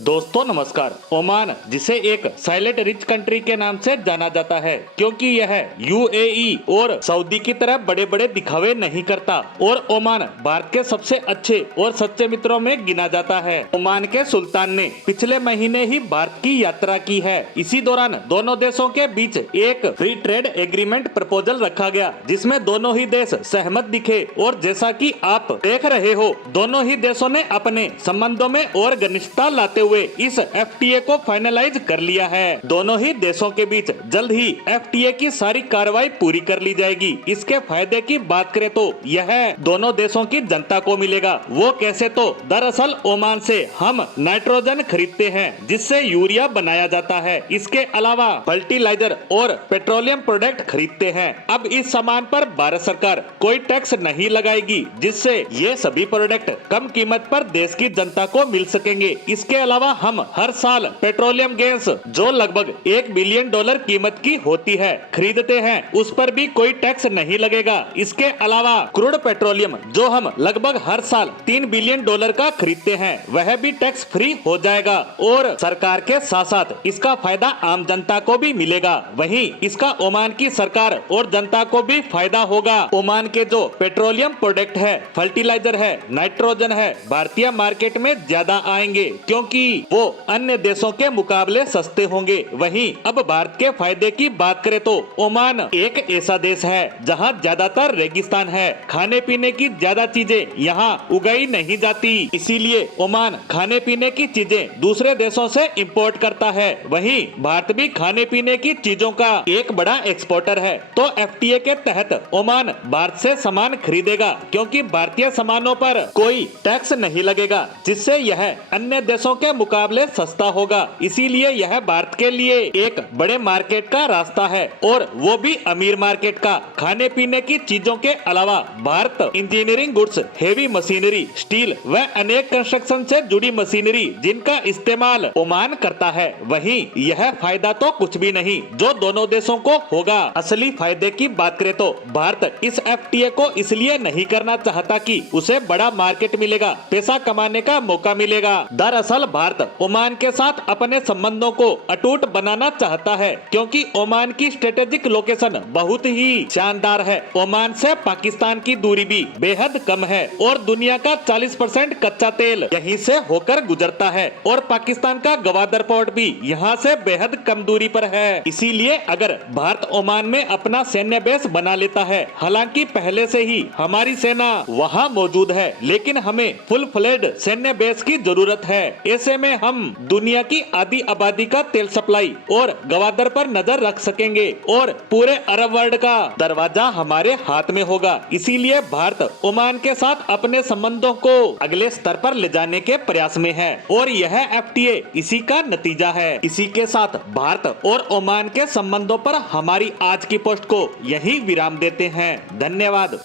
दोस्तों नमस्कार। ओमान जिसे एक साइलेंट रिच कंट्री के नाम से जाना जाता है क्योंकि यह यूएई और सऊदी की तरह बड़े बड़े दिखावे नहीं करता और ओमान भारत के सबसे अच्छे और सच्चे मित्रों में गिना जाता है। ओमान के सुल्तान ने पिछले महीने ही भारत की यात्रा की है। इसी दौरान दोनों देशों के बीच एक फ्री ट्रेड एग्रीमेंट प्रपोजल रखा गया जिसमें दोनों ही देश सहमत दिखे और जैसा कि आप देख रहे हो दोनों ही देशों ने अपने संबंधों में और घनिष्ठता लाते हुए इस एफटीए को फाइनलाइज कर लिया है। दोनों ही देशों के बीच जल्द ही एफटीए की सारी कार्रवाई पूरी कर ली जाएगी। इसके फायदे की बात करें तो यह दोनों देशों की जनता को मिलेगा। वो कैसे तो दरअसल ओमान से हम नाइट्रोजन खरीदते हैं जिससे यूरिया बनाया जाता है। इसके अलावा फर्टिलाइजर और पेट्रोलियम प्रोडक्ट खरीदते हैं। अब इस सामान पर भारत सरकार कोई टैक्स नहीं लगाएगी जिससे ये सभी प्रोडक्ट कम कीमत पर देश की जनता को मिल सकेंगे। इसके अलावा हम हर साल पेट्रोलियम गैस जो लगभग $1 बिलियन कीमत की होती है खरीदते हैं, उस पर भी कोई टैक्स नहीं लगेगा। इसके अलावा क्रूड पेट्रोलियम जो हम लगभग हर साल $3 बिलियन का खरीदते हैं वह भी टैक्स फ्री हो जाएगा और सरकार के साथ साथ इसका फायदा आम जनता को भी मिलेगा। वहीं इसका ओमान की सरकार और जनता को भी फायदा होगा। ओमान के जो पेट्रोलियम प्रोडक्ट है, फर्टिलाइजर है, नाइट्रोजन है, भारतीय मार्केट में ज्यादा आएंगे क्योंकि वो अन्य देशों के मुकाबले सस्ते होंगे। वहीं अब भारत के फायदे की बात करें तो ओमान एक ऐसा देश है जहां ज्यादातर रेगिस्तान है। खाने पीने की ज्यादा चीजें यहाँ उगाई नहीं जाती, इसीलिए ओमान खाने पीने की चीजें दूसरे देशों से इंपोर्ट करता है। वहीं भारत भी खाने पीने की चीजों का एक बड़ा एक्सपोर्टर है, तो एफटीए के तहत ओमान भारत से सामान खरीदेगा क्योंकि भारतीय सामानों पर कोई टैक्स नहीं लगेगा जिससे यह अन्य देशों के मुकाबले सस्ता होगा। इसीलिए यह भारत के लिए एक बड़े मार्केट का रास्ता है और वो भी अमीर मार्केट का। खाने पीने की चीजों के अलावा Bharat engineering goods, heavy machinery, steel व अनेक कंस्ट्रक्शन से जुड़ी मशीनरी जिनका इस्तेमाल ओमान करता है। वहीं यह फायदा तो कुछ भी नहीं जो दोनों देशों को होगा। असली फायदे की बात करें तो भारत इस एफटीए को इसलिए नहीं करना चाहता कि उसे बड़ा मार्केट मिलेगा, पैसा कमाने का मौका मिलेगा। दरअसल भारत ओमान के साथ अपने संबंधों को अटूट बनाना चाहता है क्योंकि ओमान की स्ट्रेटेजिक लोकेशन बहुत ही शानदार है। ओमान से पाकिस्तान की दूरी भी बेहद कम है और दुनिया का 40% कच्चा तेल यहीं से होकर गुजरता है और पाकिस्तान का गवादर पोर्ट भी यहाँ से बेहद कम दूरी पर है। इसीलिए अगर भारत ओमान में अपना सैन्य बेस बना लेता है, हालांकि पहले से ही हमारी सेना वहाँ मौजूद है, लेकिन हमें फुल फ्लेड सैन्य बेस की जरूरत है। ऐसे में हम दुनिया की आधी आबादी का तेल सप्लाई और गवादर पर नजर रख सकेंगे और पूरे अरब वर्ल्ड का दरवाजा हमारे हाथ में होगा। इसीलिए भारत ओमान के साथ अपने संबंधों को अगले स्तर पर ले जाने के प्रयास में है और यह एफटीए इसी का नतीजा है। इसी के साथ भारत और ओमान के संबंधों पर हमारी आज की पोस्ट को यही विराम देते हैं। धन्यवाद।